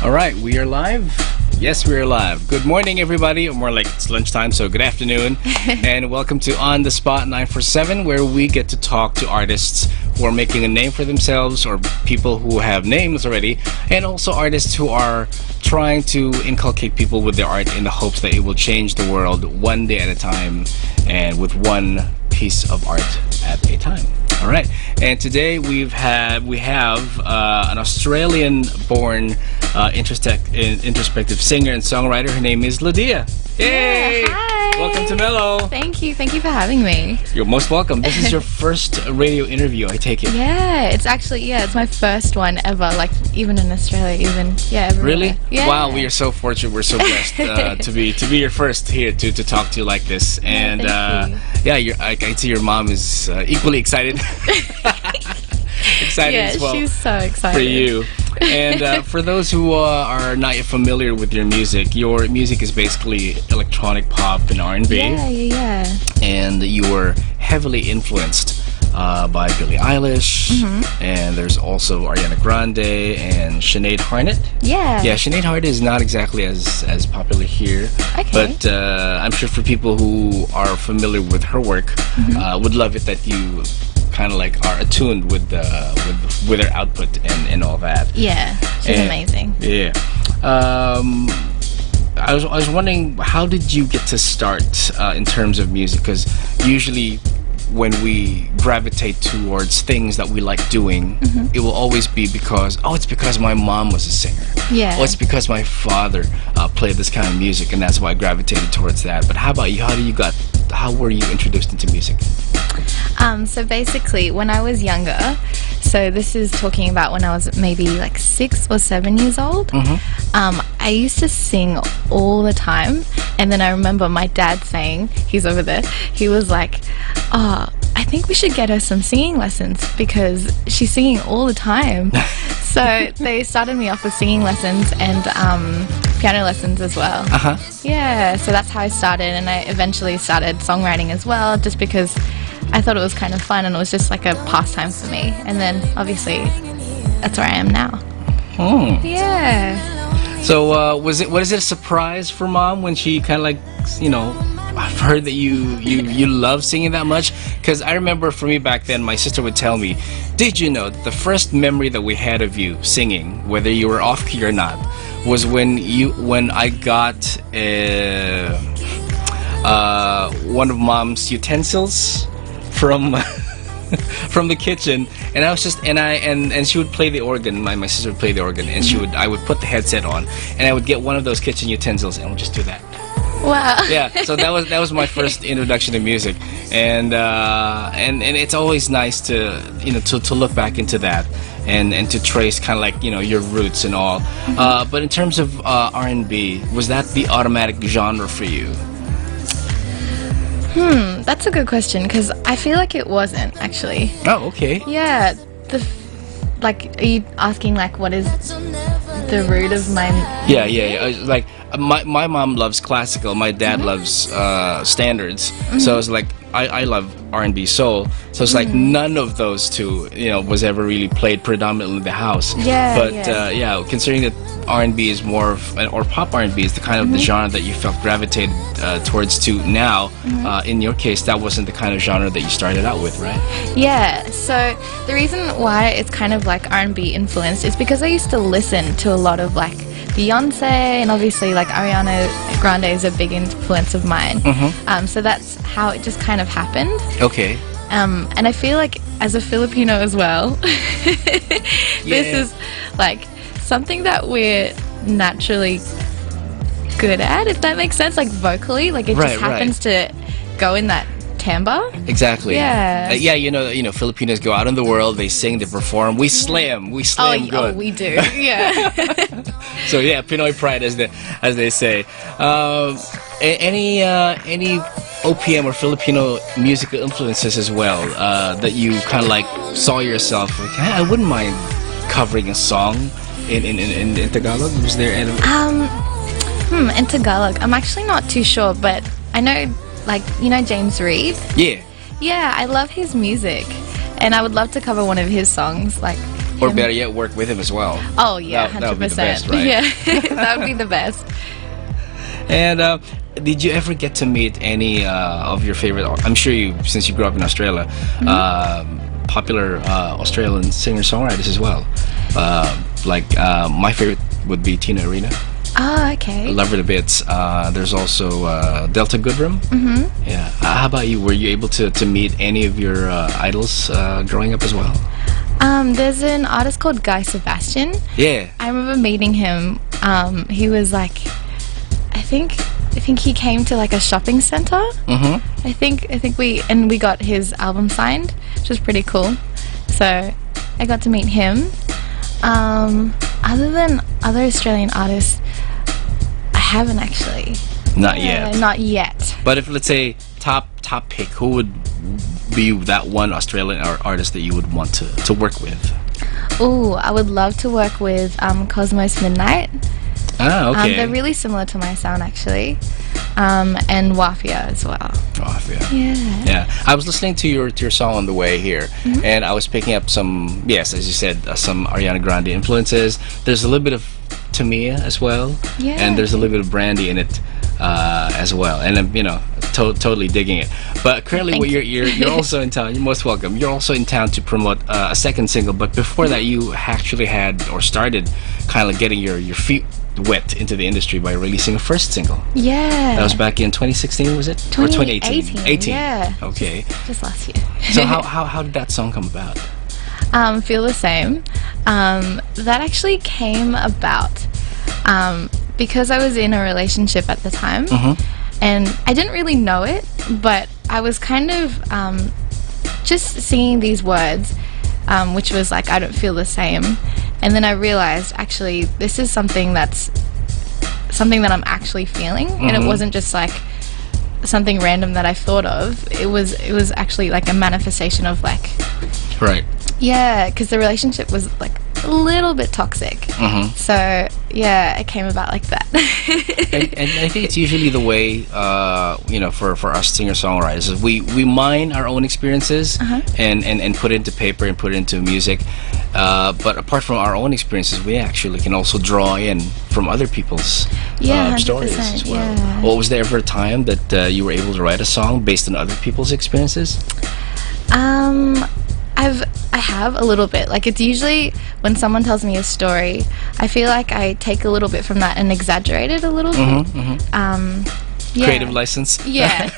All right, we are live. Yes, we are live. Good morning, everybody. Or more like it's lunchtime, so good afternoon. And welcome to On the Spot 947, where we get to talk to artists who are making a name for themselves or people who have names already, and also artists who are trying to inculcate people with their art in the hopes that it will change the world one day at a time and with one piece of art at a time. All right, and today we have an Australian-born introspective singer and songwriter. Her name is LADIA. Yay! Yeah, hi. Welcome to Mellow. Thank you for having me. You're most welcome. This is your first radio interview, I take it. Yeah, it's my first one ever, like even in Australia, everywhere. Really? Yeah. Wow, we are so fortunate. We're so blessed to be your first here to talk to you like this. And thank you. I can see your mom is equally excited. Excited as well. Yeah, she's so excited for you. And for those who are not yet familiar with your music is basically electronic pop and R&B. Yeah. And you were heavily influenced by Billie Eilish, and there's also Ariana Grande and Sinead Harnett. Yeah. Yeah, Sinead Harnett is not exactly as popular here, Okay. but I'm sure for people who are familiar with her work, would love it that you kind of like are attuned with her output and all that. Yeah, she's amazing. Yeah. I was wondering, how did you get to start in terms of music? Because usually when we gravitate towards things that we like doing, it will always be because, it's because my mom was a singer. Yeah. Oh, it's because my father played this kind of music, and that's why I gravitated towards that. But how about you? How were you introduced into music? So basically, when I was younger, so this is talking about when I was maybe like 6 or 7 years old, I used to sing all the time. And then I remember my dad saying, he's over there, he was like, I think we should get her some singing lessons because she's singing all the time. So they started me off with singing lessons and piano lessons as well. Yeah, so that's how I started, and I eventually started songwriting as well, just because I thought it was kind of fun and it was just like a pastime for me. And then obviously that's where I am now. Yeah. So was it a surprise for mom when she kind of like, I've heard that you love singing that much? Because I remember for me back then, my sister would tell me, did you know that the first memory that we had of you singing, whether you were off key or not, was when I got one of mom's utensils from from the kitchen, and I was just and she would play the organ. My sister would play the organ, and I would put the headset on, and I would get one of those kitchen utensils, and we'll just do that. Wow. Yeah, so that was my first introduction to music, and it's always nice to to look back into that and to trace kind of like your roots and all. But in terms of R&B, was that the automatic genre for you? That's a good question because I feel like it wasn't actually. Oh, okay. Yeah. Are you asking like what is the root of my? Yeah. Like my mom loves classical. My dad loves standards. So it's like I love R&B soul. So it's like none of those two was ever really played predominantly in the house. Yeah. But considering that R&B is more or pop R&B is the kind of the genre that you felt gravitated towards to now. In your case, that wasn't the kind of genre that you started out with, right? Yeah, so the reason why it's kind of like R&B influenced is because I used to listen to a lot of like Beyonce, and obviously like Ariana Grande is a big influence of mine. So that's how it just kind of happened. Okay. And I feel like as a Filipino as well, this is like something that we're naturally good at, if that makes sense, like vocally, like it just happens to go in that timbre. Exactly. Yeah. Filipinos go out in the world, they sing, they perform, we slam good. Oh, we do. Yeah. So yeah, Pinoy pride, as they say. Any OPM or Filipino musical influences as well that you kind of like saw yourself like, hey, I wouldn't mind covering a song in Tagalog? Was there any? In Tagalog, I'm actually not too sure, but I know, like, James Reid? Yeah. Yeah, I love his music, and I would love to cover one of his songs, like Or him. better yet, work with him as well. Oh yeah, That would be the best, 100%. right? Yeah, that would be the best. And did you ever get to meet any of your favorite? I'm sure you, since you grew up in Australia, popular Australian singer-songwriters as well. My favorite would be Tina Arena. Oh, I okay. love her to bits. There's also Delta Goodrem. Mm-hmm. Yeah. How about you? Were you able to meet any of your idols growing up as well? There's an artist called Guy Sebastian. Yeah. I remember meeting him. He was like, I think he came to like a shopping center. Mm-hmm. I think we got his album signed, which was pretty cool. So I got to meet him. Other than other Australian artists, I haven't actually. Not yet. Not yet. But if, let's say, top pick, who would be that one Australian artist that you would want to work with? Ooh, I would love to work with Cosmos Midnight. Ah, okay. They're really similar to my sound, actually. And Wafia as well. Wafia. Yeah. Yeah. I was listening to your song on the way here, and I was picking up some, yes, as you said, some Ariana Grande influences. There's a little bit of Tamia as well. Yeah. And there's a little bit of Brandy in it as well. And I'm, totally digging it. But currently, Thank you. you're also in town. You're most welcome. You're also in town to promote a second single. But before that, you actually had or started kind of getting your feet wet into the industry by releasing a first single. Yeah. That was back in 2016, was it? Or 2018. 18. Yeah. Okay. Just last year. So how did that song come about? Feel the Same. That actually came about because I was in a relationship at the time, and I didn't really know it, but I was kind of just singing these words, which was like, I don't feel the same. And then I realized, actually, this is something that I'm actually feeling, and it wasn't just like something random that I thought of. It was actually like a manifestation of like, Right. yeah, because the relationship was like a little bit toxic. So yeah, it came about like that. and I think it's usually the way, for us singer-songwriters, is we mine our own experiences and put it into paper and put it into music. But apart from our own experiences, we actually can also draw in from other people's stories 100%, as well. yeah. Well, was there ever a time that you were able to write a song based on other people's experiences? I have a little bit. Like, it's usually when someone tells me a story, I feel like I take a little bit from that and exaggerate it a little bit. Yeah. Creative license. Yeah.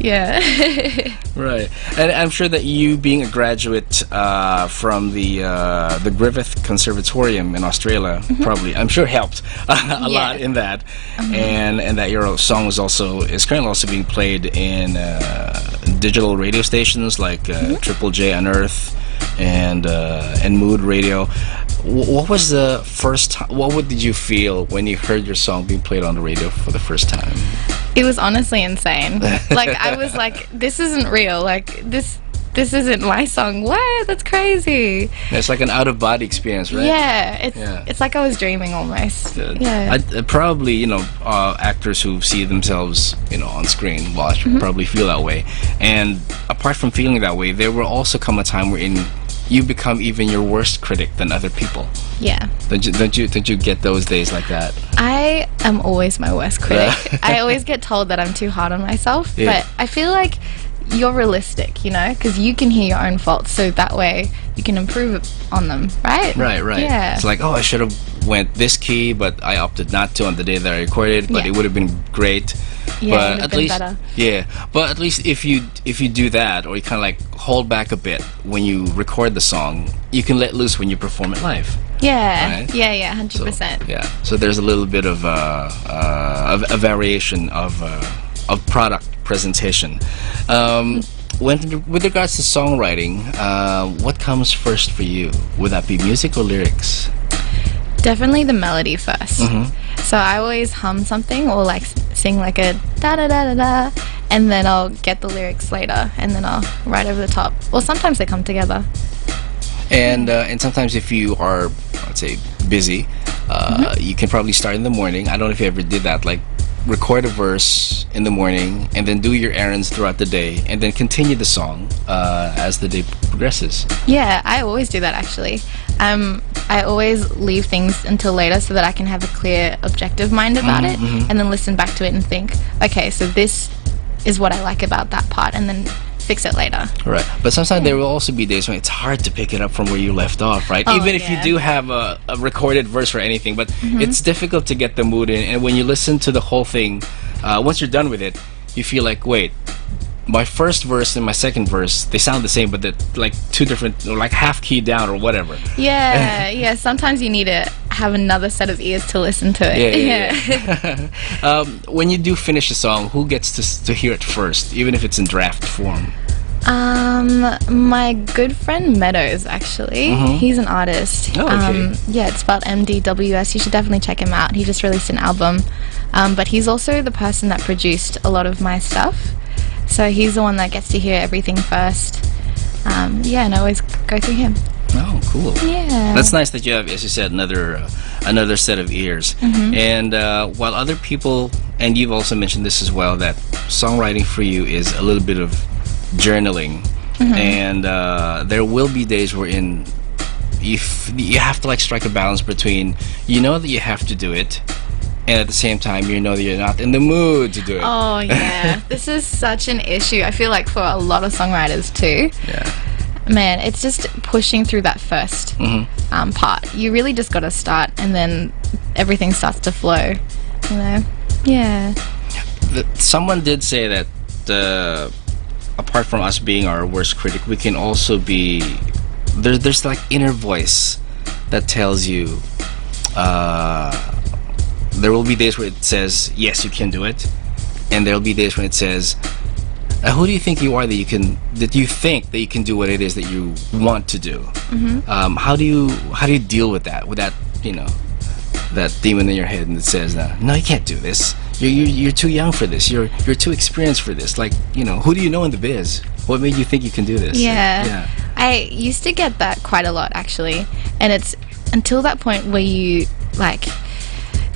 Yeah. Right, and I'm sure that you, being a graduate from the Griffith Conservatorium in Australia, probably, I'm sure, helped a lot in that, and that your song is currently also being played in digital radio stations like Triple J Unearth and Mood Radio. What was the first time? Did you feel when you heard your song being played on the radio for the first time? It was honestly insane. Like, I was like, this isn't real. Like, this isn't my song. What? That's crazy. It's like an out-of-body experience, right? Yeah, it's like I was dreaming almost. Yeah. Probably, actors who see themselves, on screen watch probably feel that way. And apart from feeling that way, there will also come a time wherein you become even your worst critic than other people. Yeah. Don't you get those days like that? I am always my worst critic. I always get told that I'm too hard on myself, but I feel like you're realistic, because you can hear your own faults, so that way you can improve on them, right? Right. Yeah. It's like, I should have went this key, but I opted not to on the day that I recorded, but it would have been great. Yeah, but it would have been better. Yeah, but at least if you do that, or you kind of like hold back a bit when you record the song, you can let loose when you perform it live. Yeah, right? yeah, 100%. So there's a little bit of a variation of product presentation. With regards to songwriting, what comes first for you? Would that be music or lyrics? Definitely the melody first. So I always hum something or like sing like a da da da da da, and then I'll get the lyrics later, and then I'll write over the top. Or sometimes they come together. And sometimes if you are, let's say, busy, you can probably start in the morning. I don't know if you ever did that, like record a verse in the morning and then do your errands throughout the day and then continue the song as the day progresses? Yeah, I always do that actually. I always leave things until later so that I can have a clear, objective mind about it, and then listen back to it and think, okay, so this is what I like about that part, and then fix it later. Right. But sometimes there will also be days when it's hard to pick it up from where you left off, right? Oh, Even if you yeah. do have a recorded verse or anything, but it's difficult to get the mood in. And when you listen to the whole thing, once you're done with it, you feel like, wait, my first verse and my second verse, they sound the same, but they're like two different, or like half key down or whatever. Yeah, yeah. Sometimes you need to have another set of ears to listen to it. Yeah. When you do finish a song, who gets to hear it first, even if it's in draft form? My good friend Meadows, actually. He's an artist. Oh, okay. Yeah, it's spelled MDWS. You should definitely check him out. He just released an album. But he's also the person that produced a lot of my stuff. So he's the one that gets to hear everything first. Yeah, and I always go through him. Oh, cool. Yeah. That's nice that you have, as you said, another set of ears. And while other people, and you've also mentioned this as well, that songwriting for you is a little bit of journaling, and there will be days wherein you have to like strike a balance between, you know that you have to do it, and at the same time you know that you're not in the mood to do it. Oh, yeah. This is such an issue. I feel like for a lot of songwriters too. Yeah. Man, it's just pushing through that first part. You really just got to start, and then everything starts to flow. You know? Yeah. Someone did say that apart from us being our worst critic, we can also be there's like inner voice that tells you there will be days where it says yes, you can do it, and there will be days when it says who do you think you are that you think that you can do what it is that you want to do. How do you deal with that that demon in your head and it says no, you can't do this, you're too young for this, you're too experienced for this, like, who do you know in the biz, what made you think you can do this? Yeah. I used to get that quite a lot actually, and it's until that point where you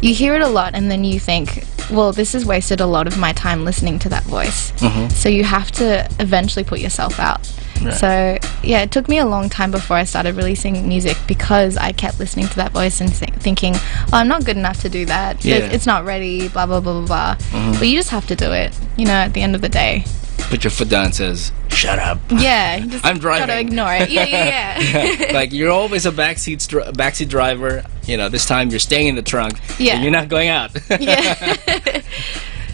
hear it a lot and then you think, well, this has wasted a lot of my time listening to that voice. So you have to eventually put yourself out. Right. So yeah, it took me a long time before I started releasing music because I kept listening to that voice and thinking, oh, I'm not good enough to do that. Yeah. It's not ready, blah, blah, blah, blah, blah. But you just have to do it, at the end of the day. Put your foot down and says, shut up. Yeah, you just I'm driving. gotta ignore it. Yeah. Like, you're always a backseat driver. This time you're staying in the trunk. Yeah. And you're not going out. Yeah.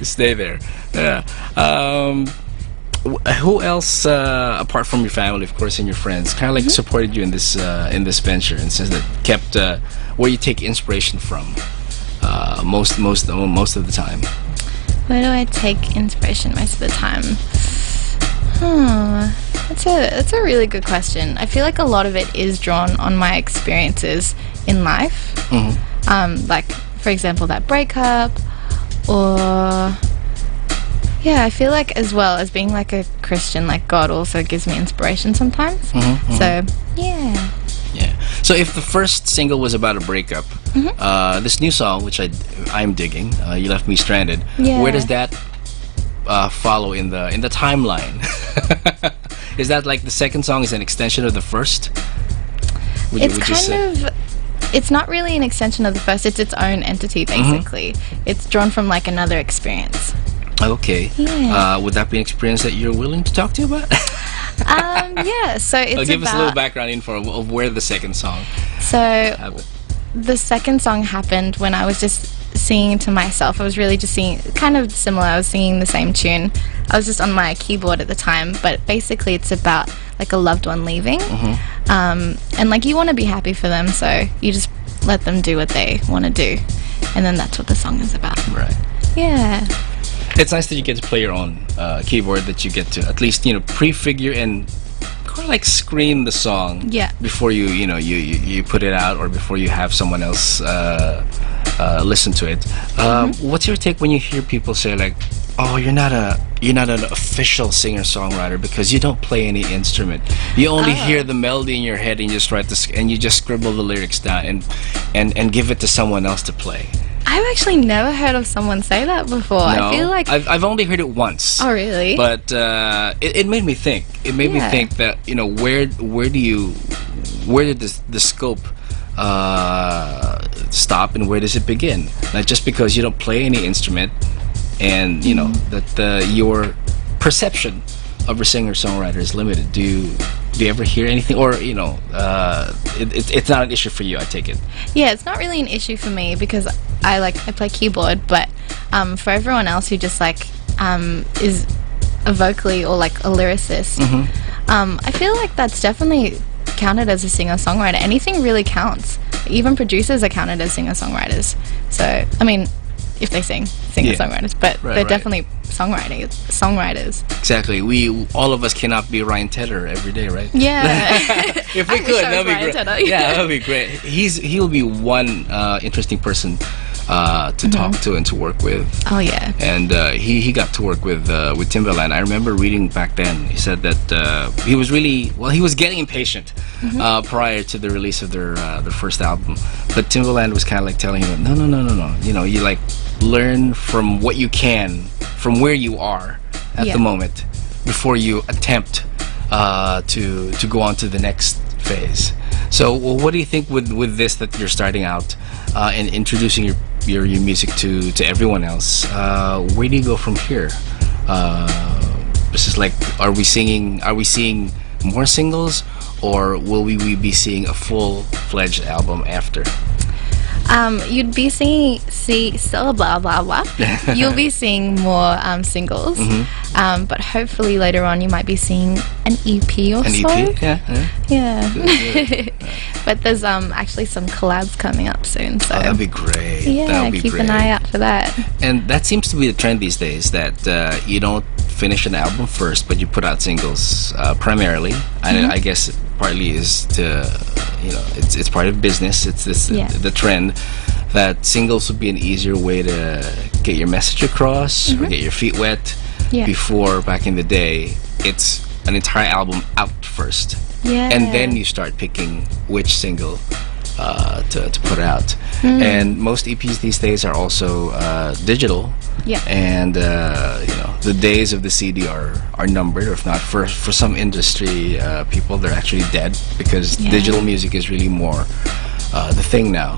Stay there. Yeah. Who else, apart from your family, of course, and your friends, kind of like supported you in this venture, and since that kept where you take inspiration from most of the time? Where do I take inspiration most of the time? That's a really good question. I feel like a lot of it is drawn on my experiences in life. Like, for example, that breakup, or I feel like, as well as being like a Christian, like God also gives me inspiration sometimes. So yeah. So if the first single was about a breakup, this new song, which I'm digging, "You Left Me Stranded," where does that follow in the timeline? Is that like the second song is an extension of the first? It's not really an extension of the first. It's its own entity, basically. It's drawn from like another experience. Okay. Yeah. Would that be an experience that you're willing to talk to about? Yeah. So it's give us a little background info of where the second song happened. The second song happened when I was just singing to myself. I was really just singing, kind of similar. I was singing the same tune. I was just on my keyboard at the time, but basically it's about like a loved one leaving, and like you want to be happy for them, so you just let them do what they want to do, and then that's what the song is about. Right. Yeah. It's nice that you get to play your own keyboard, that you get to at least prefigure and kind of like screen the song before you put it out, or before you have someone else listen to it. What's your take when you hear people say like, oh, you're not an official singer-songwriter because you don't play any instrument, you only hear the melody in your head and you just write and you just scribble the lyrics down and give it to someone else to play? I've actually never heard of someone say that before. No, I feel like I've only heard it once. oh really? But it made me think. It made me Yeah. think that, you know, where did the scope stop and where does it begin? Like, just because you don't play any instrument, and you know that your perception of a singer-songwriter is limited. Do you ever hear anything, or you know, it's not an issue for you? I take it. Yeah, it's not really an issue for me because I play keyboard, but for everyone else who just like is a vocally or like a lyricist, I feel like that's definitely counted as a singer-songwriter. Anything really counts. Even producers are counted as singer-songwriters. So I mean, if they sing, singer-songwriters, but Right, they're right. definitely songwriters. Exactly. We all of us cannot be Ryan Tedder every day, right? Yeah. If we I wish could, I that'd was be Ryan great. Tedder. Yeah, that'd be great. He'll be one interesting person to talk to and to work with. Oh yeah. And he got to work with Timbaland. I remember reading back then. He said that he was getting impatient prior to the release of their first album. But Timbaland was kind of like telling him, no. You know, you like learn from what you can, from where you are at Yeah. the moment, before you attempt to go on to the next phase. So, well, what do you think with this, that you're starting out and introducing your music to everyone else? Where do you go from here? This is like, are we seeing more singles, or will we be seeing a full-fledged album after? You'd be blah blah blah. You'll be seeing more singles, but hopefully later on you might be seeing an EP or An so. EP? Yeah. Yeah. But there's actually some collabs coming up soon, so Oh, that'd be great. yeah, That'd be keep great. an eye out for that. And that seems to be the trend these days, that you don't finish an album first, but you put out singles primarily. I guess partly is to, you know, it's part of business. It's this Yeah. the trend that singles would be an easier way to get your message across or get your feet wet. Yeah. Before, back in the day, it's an entire album out first. Yeah. And then you start picking which single to put out. And most EPs these days are also digital. Yeah. And you know, the days of the CD are numbered, or if not, for some industry people, they're actually dead, because Yeah. digital music is really more the thing now.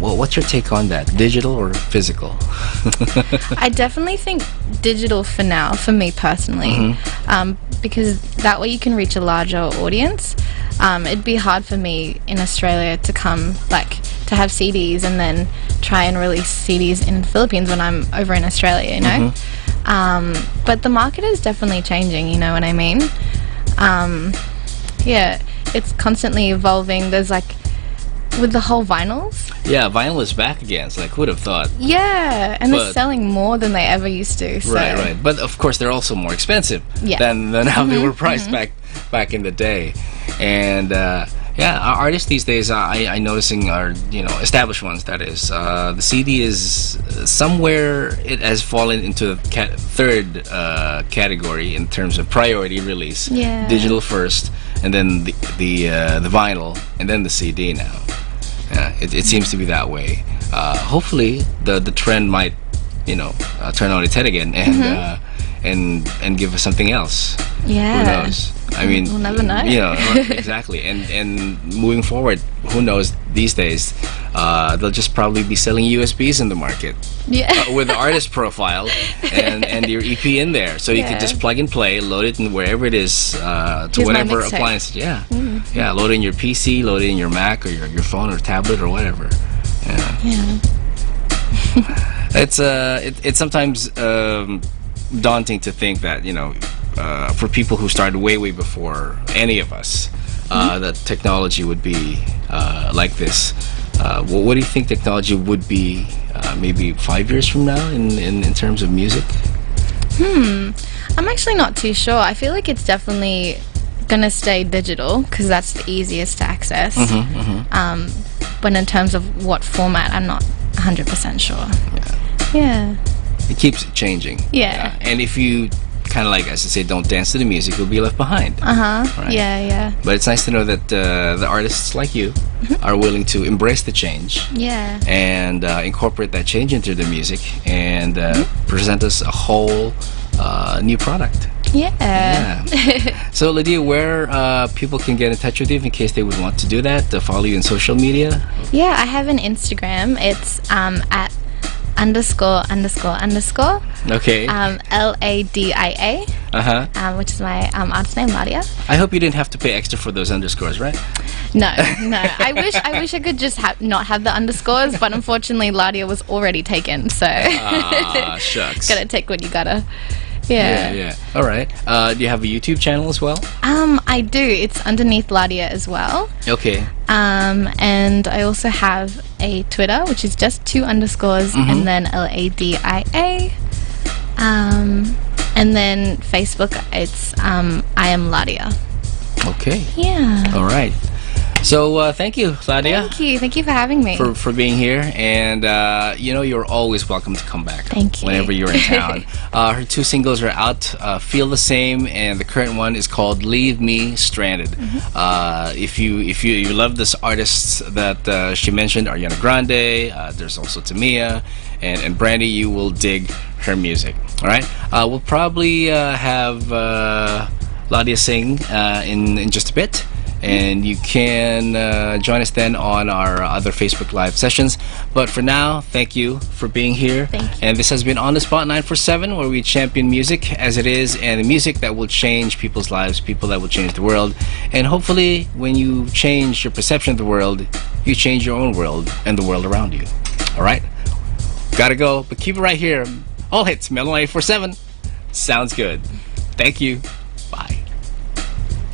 Well, what's your take on that? Digital or physical? I definitely think digital for now, for me personally, because that way you can reach a larger audience. It'd be hard for me in Australia to to have CDs and then try and release CDs in the Philippines when I'm over in Australia, you know? But the market is definitely changing, you know what I mean? Yeah, it's constantly evolving. There's with the whole vinyls. Yeah, vinyl is back again. It's like, who'd have thought? Yeah, and they're But- selling more than they ever used to. So. Right. But of course, they're also more expensive Yeah. than how they were priced back in the day. And yeah, our artists these days, I noticing are, you know, established ones. That is, the CD is somewhere, it has fallen into the third category in terms of priority release. Yeah. Digital first, and then the vinyl, and then the CD now. It seems to be that way. Hopefully, the trend might, you know, turn on its head again and give us something else. Yeah. Who knows? I mean, We'll never know. You know, exactly. And moving forward, who knows? These days, they'll just probably be selling USBs in the market Yeah. with the artist profile and your EP in there, so you can Yeah. just plug and play, load it in wherever it is, to Here's my whatever mixtape. appliance. Yeah, load it in your PC, load it in your Mac or your phone or tablet or whatever. Yeah. Yeah. It's sometimes daunting to think that, you know, for people who started way before any of us, that technology would be like this. Well, what do you think technology would be maybe 5 years from now in terms of music? I'm actually not too sure. I feel like it's definitely gonna stay digital because that's the easiest to access. But in terms of what format, I'm not 100% sure. Yeah. It keeps changing. Yeah. And if you kind of like, as I say, don't dance to the music, you'll be left behind. Right. Yeah. But it's nice to know that the artists like you are willing to embrace the change Yeah. and incorporate that change into the music and present us a whole new product. Yeah. So, Lydia, where people can get in touch with you in case they would want to do that, to follow you on social media? Yeah, I have an Instagram. It's at ____ Okay. LADIA, which is my artist name, LADIA. I hope you didn't have to pay extra for those underscores, right? No. I wish I could just not have the underscores, but unfortunately, LADIA was already taken. So Shucks. gotta take what you gotta. Yeah. All right. Do you have a YouTube channel as well? I do. It's underneath LADIA as well. Okay. And I also have a Twitter, which is just 2 underscores and then LADIA. And then Facebook, it's I am LADIA. Okay. Yeah. All right. So thank you, LADIA. Thank you for having me. For being here, and you're always welcome to come back. Thank you. Whenever you're in town. Her 2 singles are out, Feel the Same, and the current one is called Leave Me Stranded. If you love this artist that she mentioned, Ariana Grande, there's also Tamia and Brandy, you will dig her music. All right, we'll probably have LADIA sing in just a bit. And you can join us then on our other Facebook Live sessions. But for now, thank you for being here. Thank you. And this has been On The Spot 947, where we champion music as it is, and the music that will change people's lives, people that will change the world. And hopefully, when you change your perception of the world, you change your own world and the world around you. All right? Gotta go, but keep it right here. All hits, Mellow 947. Sounds good. Thank you.